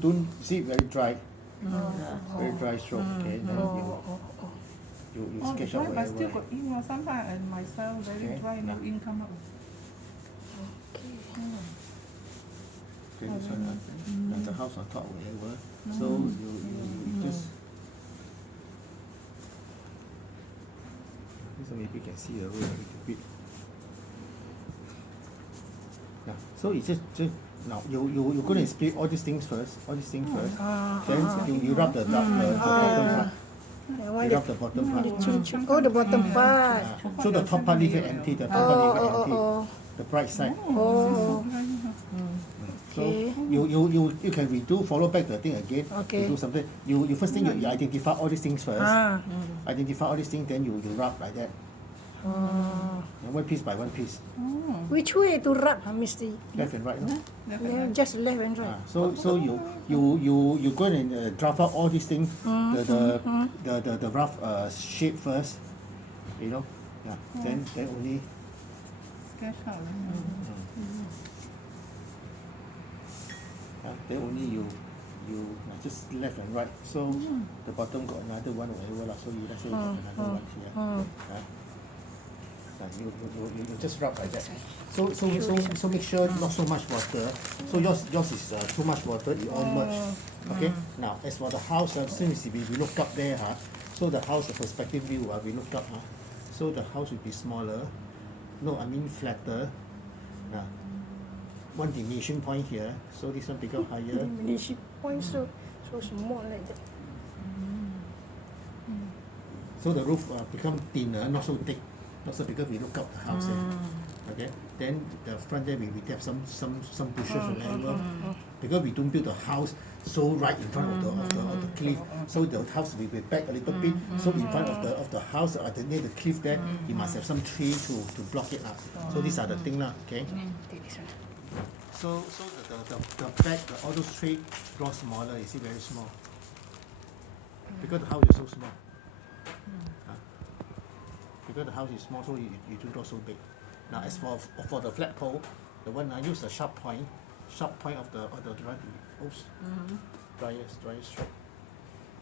Don't see very dry. Very dry stroke. Okay, then you sketch out dry, but still whatever. got ink. Sometimes and myself very dry, no ink come out. Okay, this one, and the house on top, whatever. So you just. So maybe you can see the road a little bit. Yeah. So it's just now you're going to split all these things first. Then you rub the bottom part. You rub the bottom part. Oh, the bottom part. So the top part leave it empty. The top part leave it empty. The bright side. So you can redo, follow back the thing again. You do something. You first thing you identify all these things first. Identify all these things, then you rub like that. One piece by one piece. Which way to rub, Mr. Yee? Left and right, no? Yeah, just left and right. So you go and draft out all these things, the rough shape first, you know. Yeah. Then only. Sketch out. Then only you just left and right. So the bottom got another one whatever lah. So you let's say you got another one here. You just rub like that. So make sure not so much water. So yours is too much water. It all merge. Okay. Now as for the house, since we look up there, so the house, the perspective view, we look up. So the house will be smaller. No, I mean flatter. One diminution point here, so this one become higher. Diminution point, so small like that. So the roof become thinner, not so thick, not so because we look up the house there. Okay, then the front there we have some bushes or whatever, because we don't build the house so right in front of the cliff. So the house will be back a little bit. So in front of the house near the cliff there, you must have some tree to block it up. So these are the things lah. Okay. Take this one. So the back, all those trees grow smaller. You see, very small. Because the house is so small. Because the house is small, so you do not so big. Now as for the flat pole, the one I use the sharp point of the dry stroke.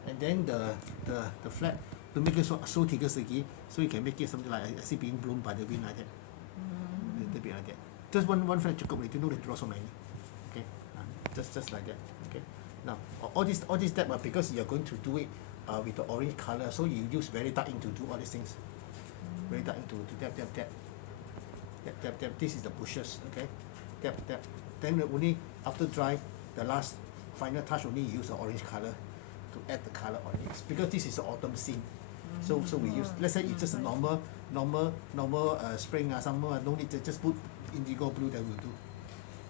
And then the flat to make it so thicker again, so you can make it something like I see being blown by the wind like that. A little bit like that. Just one flat cukup, you don't need to draw so many. Okay, just like that. Okay. Now all this step because you're going to do it with the orange color, so you use very dark ink to do all these things. Very dark ink to dab. This is the bushes. Okay, dab. Then only after dry, the last final touch only use the orange color to add the color on it, because this is the autumn scene. So we use, let's say it's just a normal spring or summer, no need to just put indigo blue, that will do.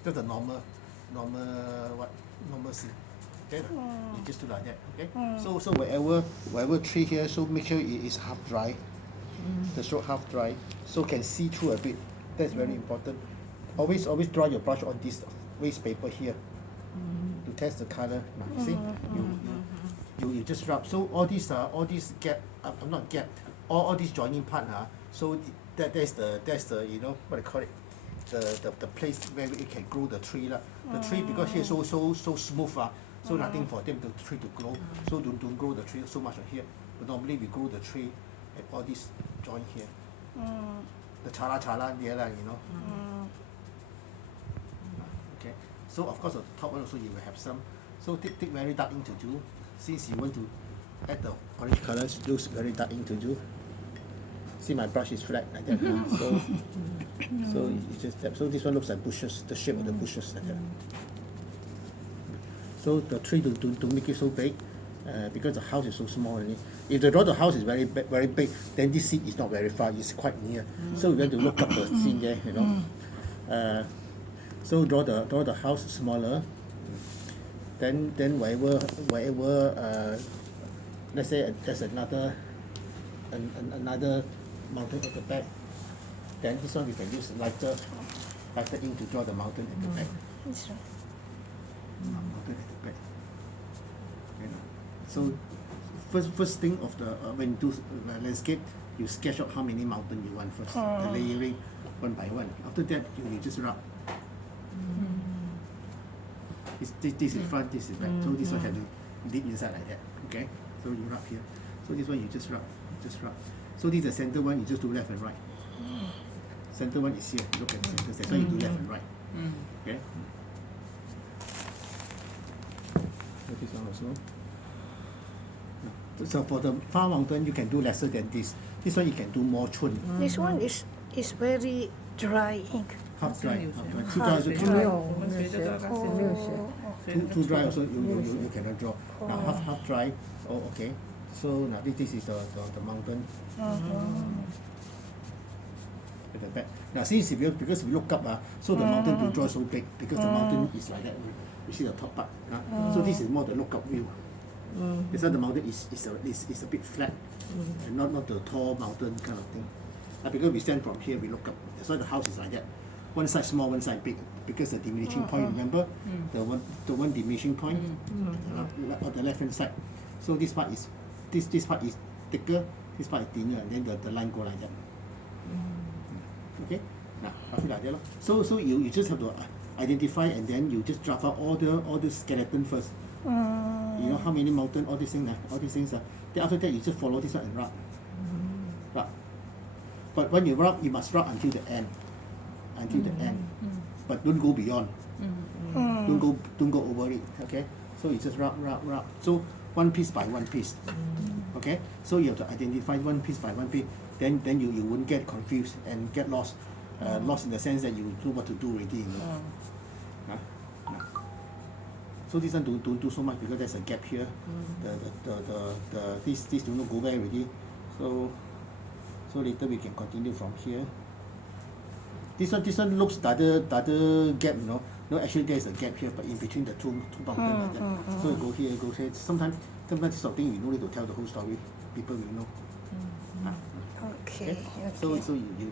Just a normal scene. Okay, you just do like that. Okay. So wherever tree here, so make sure it is half dry. The stroke half dry, so can see through a bit. That's very important. Always draw your brush on this waste paper here to test the color. Now, see, you just rub. So all these gap, not gap, all these joining part, so that's the you know what I call it, the place where it can grow the tree lah. The tree, because here so smooth, so nothing for them the tree to grow. So don't grow the tree so much here. But normally we grow the tree at all this joint here. The chala there lah, you know. Okay. So of course the top one also you will have some. So take very dark ink to do. Since you want to add the orange colors, use very dark ink to do. See, my brush is flat like that. So you just tap. So this one looks like bushes, the shape of the bushes like that. So the tree to make it so big, because the house is so small only. If the house is very big, then this seat is not very far, it's quite near. So we want to look up the scene there, you know. So draw the house smaller. Then wherever let's say there's another mountain at the back. Then this one we can use lighter ink to draw the mountain at the back. This one. Mountain at the back. Okay. So first thing of the when you do landscape, you sketch out how many mountains you want first. The layering one by one. After that you just rub. This is front, this is back. So this one have to dip inside like that. Okay. So you rub here. So this one you just rub. So this is the center one. You just do left and right. Center one is here. Look at the center. That's why you do left and right. Okay. So this one also. So for the far mountain, you can do lesser than this. This one you can do more chun. This one is very dry ink. Half dry. 有些 Too dry also 没 cannot. 有，我们学这个是没有学。 Too dry also you cannot draw. Now half dry. Oh okay. So now this is the mountain at the back. Now since because we look up so the mountain will draw so big because the mountain is like that. You see the top part. So this is more the look up view. This one the mountain is a bit flat and not the tall mountain kind of thing. Because we stand from here we look up. That's why the house is like that. One side small, one side big, because the diminishing point. Remember, the one diminishing point on the left hand side. So this part is thicker, this part is thinner, and then the line go like that. Okay, now I feel like that. So you just have to identify, and then you just draft out all the skeleton first. You know how many mountain, all these things. Then after that you just follow this one and rub. But when you rub, you must rub until the end. But don't go beyond. Don't go over it. Okay. So you just rub. So one piece by one piece. Okay. So you have to identify one piece by one piece. Then you won't get confused and get lost. Lost in the sense that you know what to do already. You know? So this one don't do so much because there's a gap here. This do not go back already. So later we can continue from here. This one looks the other gap, you know. No, actually there's a gap here, but in between the two mountains. So you go here. Sometimes this sort of thing you don't need to tell the whole story. People will know. Okay. So you